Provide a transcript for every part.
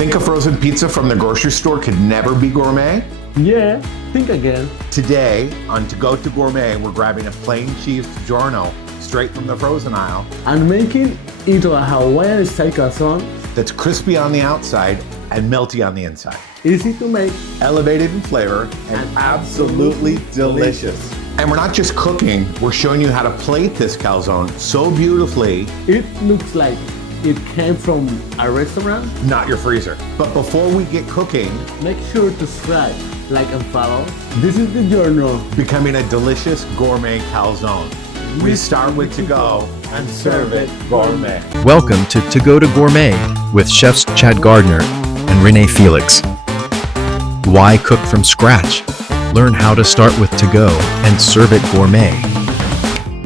Think a frozen pizza from the grocery store could never be gourmet? Yeah, think again. Today on To Go To Gourmet, we're grabbing a plain cheese DiGiorno straight from the frozen aisle And making into a Hawaiian Style calzone. that's crispy on the outside and melty on the inside. Easy to make. Elevated in flavor and absolutely delicious. And we're not just cooking, we're showing you how to plate this calzone so beautifully. It looks like it came from a restaurant. Not your freezer. But before we get cooking, Make sure to subscribe, like and follow. This is DiGiorno. becoming a delicious gourmet calzone. We start with to go and serve it gourmet. Welcome to ToGotoGourmet with chefs Chad Gardner and Rene Felix. Why cook from scratch? Learn how to start with to-go and serve it gourmet.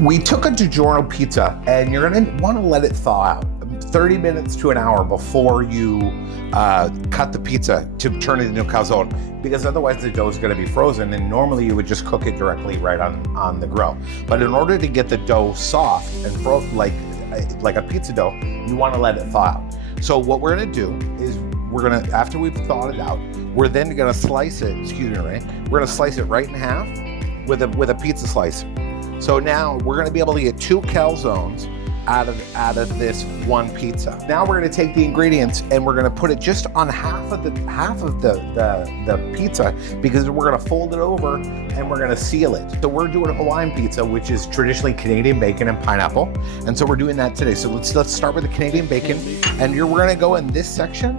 We took a DiGiorno pizza and you're gonna wanna let it thaw out 30 minutes to an hour before you cut the pizza to turn it into a calzone, because otherwise the dough is gonna be frozen, and normally you would just cook it directly right on the grill. But in order to get the dough soft and frozen like a pizza dough, you wanna let it thaw out. So what we're gonna do is after we've thawed it out, we're then gonna slice it, excuse me, right? We're gonna slice it right in half with a pizza slicer. So now we're gonna be able to get 2 calzones out of this one pizza. Now we're gonna take the ingredients and we're gonna put it just on half of the pizza, because we're gonna fold it over and we're gonna seal it. So we're doing a Hawaiian pizza, which is traditionally Canadian bacon and pineapple. And so we're doing that today. So let's start with the Canadian bacon. And we're gonna go in this section.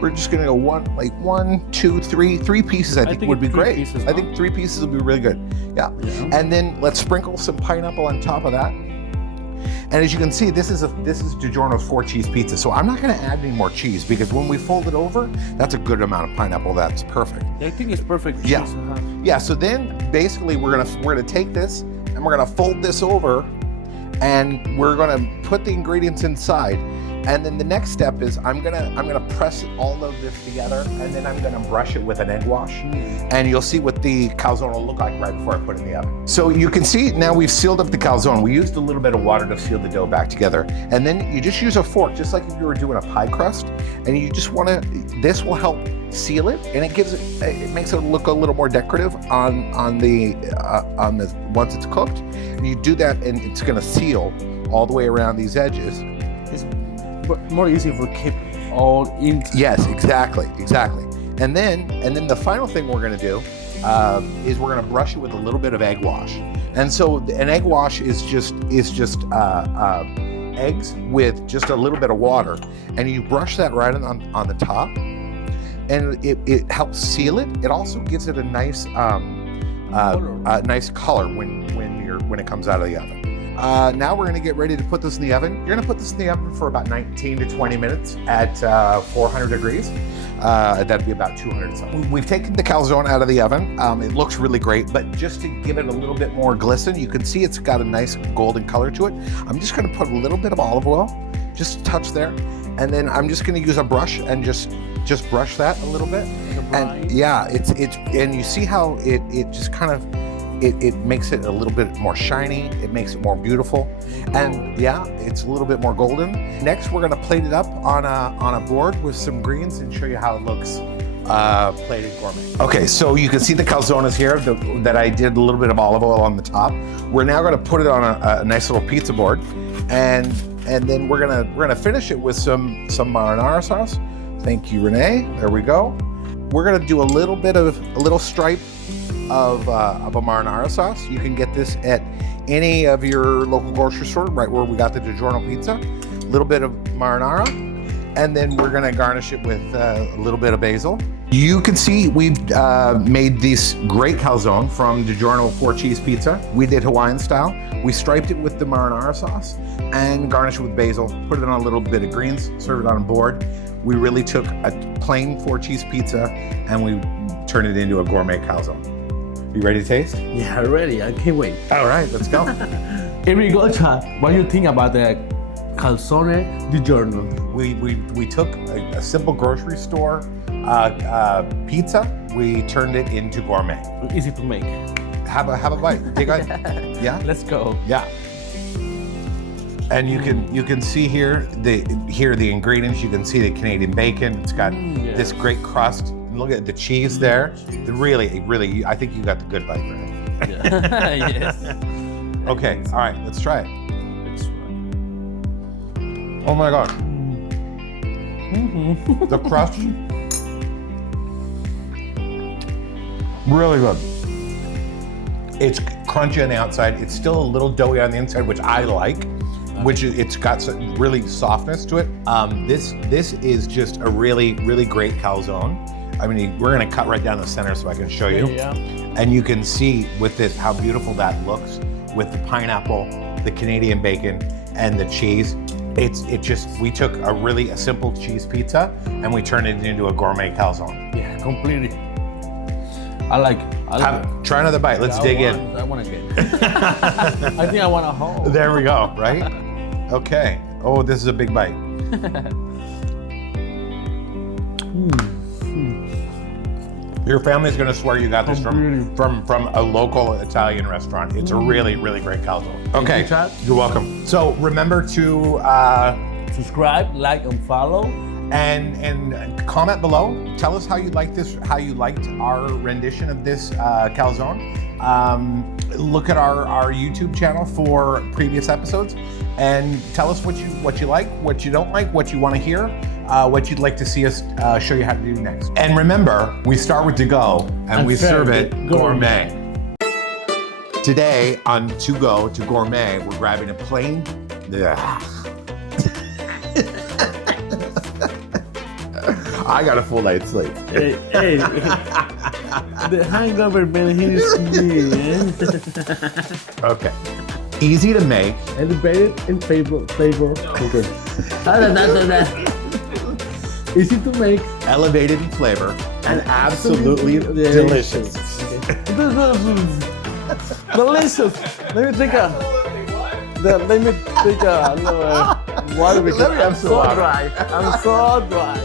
We're just gonna go one, two, three pieces. I think would be great. I think 3 pieces would be really good. Yeah. And then let's sprinkle some pineapple on top of that. And as you can see, this is DiGiorno's 4-cheese pizza. So I'm not gonna add any more cheese, because when we fold it over, that's a good amount of pineapple. That's perfect. I think it's perfect. Yeah. Yeah. So then basically we're gonna take this and we're gonna fold this over, and we're gonna put the ingredients inside. And then the next step is I'm gonna press all of this together, and then I'm gonna brush it with an egg wash, and you'll see what the calzone will look like right before I put it in the oven. So you can see now we've sealed up the calzone. We used a little bit of water to seal the dough back together, and then you just use a fork, just like if you were doing a pie crust, and you just this will help seal it, and it makes it look a little more decorative on the once it's cooked. And you do that, and it's gonna seal all the way around these edges. But more easy for keep all in. Yes, exactly. And then the final thing we're gonna do is we're gonna brush it with a little bit of egg wash. And so an egg wash is just eggs with just a little bit of water, and you brush that right on the top, and it helps seal it. It also gives it a nice nice color when it comes out of the oven. Now we're gonna get ready to put this in the oven. You're gonna put this in the oven for about 19 to 20 minutes at 400 degrees. That'd be about 200 something. We've taken the calzone out of the oven. It looks really great, but just to give it a little bit more glisten, you can see it's got a nice golden color to it. I'm just gonna put a little bit of olive oil, just a touch there. And then I'm just gonna use a brush and just brush that a little bit. And yeah, and you see how it just kind of, it makes it a little bit more shiny. It makes it more beautiful. And yeah, it's a little bit more golden. Next, we're gonna plate it up on a board with some greens and show you how it looks plated gourmet. Okay, so you can see the calzones here that I did a little bit of olive oil on the top. We're now gonna put it on a nice little pizza board, and then we're gonna finish it with some marinara sauce. Thank you, Rene. There we go. We're gonna do a little stripe of a marinara sauce. You can get this at any of your local grocery store, right where we got the DiGiorno pizza. A little bit of marinara, and then we're gonna garnish it with a little bit of basil. You can see we've made this great calzone from DiGiorno 4-cheese pizza. We did Hawaiian style. We striped it with the marinara sauce and garnished it with basil, put it on a little bit of greens, served it on a board. We really took a plain 4-cheese pizza and we turned it into a gourmet calzone. You ready to taste? Yeah, ready. I can't wait. All right, let's go. Here we go, Chad. What do you think about the calzone DiGiorno? We took a simple grocery store pizza. We turned it into gourmet. Easy to make. Have a bite. Take a, yeah? Let's go. Yeah. And you can see here the ingredients. You can see the Canadian bacon. It's got this great crust. Look at the cheese there. Really, I think you got the good bite, Rene. Yes. Okay, all right, let's try it. Oh my God. The crust, really good. It's crunchy on the outside. It's still a little doughy on the inside, which I like. It's got some really softness to it. This is just a really great calzone. I mean, we're gonna cut right down the center so I can show you. Yeah. And you can see with this how beautiful that looks with the pineapple, the Canadian bacon, and the cheese. We took a simple cheese pizza and we turned it into a gourmet calzone. Yeah, completely. I like Try another bite. Let's dig in. I want again. I think I want a whole. There we go, right? Okay. Oh, this is a big bite. Your family's gonna swear you got this from a local Italian restaurant. It's a really great calzone. Okay, Chad. you're welcome. So remember to Subscribe, like, and follow. and comment below. Tell us how you liked our rendition of this calzone. Look at our YouTube channel for previous episodes, and tell us what you like, what you don't like, what you want to hear, what you'd like to see us show you how to do next. And remember, we start with to go and we serve it gourmet. Today on To Go to Gourmet, we're grabbing a plain. I got a full night's sleep. Hey, the hangover man, he's me, man. Okay. Easy to make. Elevated in flavor. Okay. Easy to make. Elevated in flavor. And absolutely delicious. Delicious. Let me take a little water because Let me have I'm some so water. dry. I'm so dry.